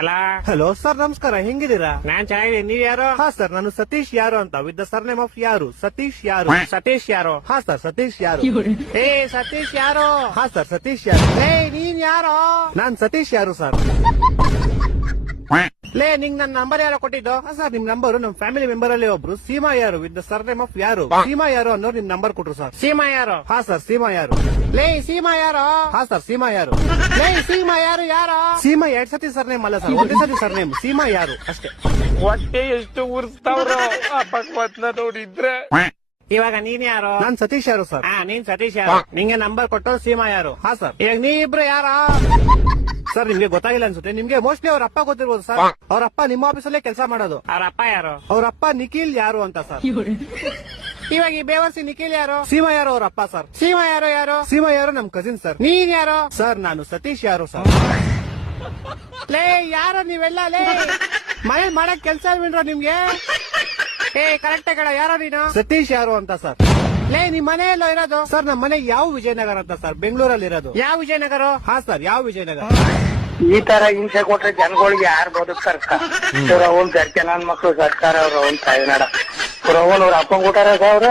ಅಲ್ಲ hello sir, ನಮಸ್ಕಾರ. ಹೆಂಗಿದ್ದೀರಾ? ನಾನ್ ಚೆನ್ನಾಗಿದ್ದೀನಿ. ನೀವ್ ಯಾರು? ಹಾ ಸರ್, ನಾನು ಸತೀಶ್ ಯಾರು ಅಂತ, ವಿತ್ ದ ಸರ್ನೇಮ್ ಆಫ್ ಯಾರು. ಸತೀಶ್ ಯಾರು. ಸತೀಶ್ ಯಾರು? ಹಾ ಸರ್, ಸತೀಶ್ ಯಾರು. ಏ ಸತೀಶ್ ಯಾರು? ಹಾ ಸರ್, ಸತೀಶ್ ಯಾರು. ಏ ನೀನ್ ಯಾರು? ನಾನ್ ಸತೀಶ್ ಯಾರು ಸರ್. ಲೇ ನಿಂಗ್ ನನ್ ನಂಬರ್ ಯಾರೋ ಕೊಟ್ಟಿದ್ದು? ಹಾ ಸರ್, ನಿಮ್ ನಂಬರ್ ನಮ್ ಫ್ಯಾಮಿಲಿ ಮೆಂಬರ್ ಅಲ್ಲಿ ಒಬ್ರು ಸೀಮಾ ಯಾರು ವಿತ್ ದ ಸರ್ನೇಮ್ ಆಫ್ ಯಾರು. ಸೀಮಾ ಯಾರು ಅನ್ನೋರು ನಿಮ್ ನಂಬರ್ ಕೊಟ್ರು ಸರ್. ಸೀಮಾ ಯಾರು? ಹಾ ಸರ್, ಸೀಮಾ ಯಾರು. ಲೇ ಸೀಮಾ ಯಾರು? ಹಾ ಸರ್, ಸೀಮಾ ಯಾರು. ಲೇ ಸೀಮಾ ಯಾರು? ಯಾರು? ಸೀಮಾ 2 ಸತಿ ಸರ್ನೇಮ್ ಅಲ್ಲ ಸರ್, ಒಂದೇ ಸತಿ ಸರ್ನೇಮ್. ಸೀಮಾ ಯಾರು ಅಷ್ಟೇ. ಹೊಟ್ಟೆ ಎಷ್ಟು ಉರ್ಸ್ತಾವ್ರು ಆ ಭಗವತ್ನ ನೋಡಿದ್ರೆ. ಇವಾಗ ನೀನ್ ಯಾರು? ನಾನ್ ಸತೀಶ್ ಯಾರು ಸರ್. ಹಾ ನೀನ್ ಸತೀಶ್ ಯಾರು? ನಿಂಗೆ ನಂಬರ್ ಕೊಟ್ಟು ಸೀಮಾ ಯಾರು? ಹಾ ಸರ್. ಈಗ ನೀ ಇಬ್ರು ಯಾರ? ಸರ್, ನಿಮ್ಗೆ ಗೊತ್ತಾಗಿಲ್ಲ ಅನ್ಸುತ್ತೆ. ನಿಮ್ಗೆ ಮೋಸ್ಟ್ಲಿ ಅವ್ರ ಅಪ್ಪ ಗೊತ್ತಿರ್ಬೋದು ಸರ್. ಅವ್ರ ಅಪ್ಪ ನಿಮ್ಮ ಆಫೀಸಲ್ಲೇ ಕೆಲಸ ಮಾಡೋದು. ಅವ್ರ ಅಪ್ಪ ಯಾರು? ಅವ್ರ ಅಪ್ಪ ನಿಖಿಲ್ ಯಾರು ಅಂತ ಸರ್. ಇವಾಗ ಈ ಬೇವರ್ಸಿ ನಿಖಿಲ್ ಯಾರು? ಸೀಮಾ ಯಾರು ಅವ್ರ ಅಪ್ಪ ಸರ್. ಸೀಮಾ ಯಾರು? ಯಾರು? ಸೀಮಾ ಯಾರು ನಮ್ ಕಸಿನ್ ಸರ್. ನೀನ್ ಯಾರು? ಸರ್, ನಾನು ಸತೀಶ್ ಯಾರು ಸರ್. ಲೇ ಯಾರು ನೀವೆಲ್ಲ? ಲೇ ಮನೆ ಮಾಡಕ್ ಕೆಲ್ಸ ಬಿಡ್ರ ನಿಮ್ಗೆ? ಏ ಕರೆಕ್ಟ್ ಕಡ ಯಾರೋ ನೀನು? ಸತೀಶ್ ಯಾರು ಅಂತ ಸರ್. ಲೇ ನಿಮ್ ಮನೆ ಎಲ್ಲೋ ಇರೋದು? ಸರ್, ನಮ್ಮ ಮನೆ ಯಾವ ವಿಜಯನಗರ ಅಂತ ಸರ್, ಬೆಂಗಳೂರಲ್ಲಿ ಇರೋದು. ಯಾವ ವಿಜಯನಗರ? ಹಾ ಸರ್, ಯಾವ ವಿಜಯನಗರ. ಈ ತರ ಹಿಂಸೆ ಕೊಟ್ರೆ ಜನಗಳಿಗೆ ಯಾರು ಬದುಕ್ತಾರ? ಅವ್ರ ಅವನ್ ಜನ ಮಕ್ಳು ಸರ್ಕಾರ ಅವ್ರ ಅವನ್ ತಾಯಿನಾಡ ಅವ್ರ ಅವನ್ ಅವ್ರ ಅಪ್ಪಂಗ್ ಊಟಾರ ಅವ್ರ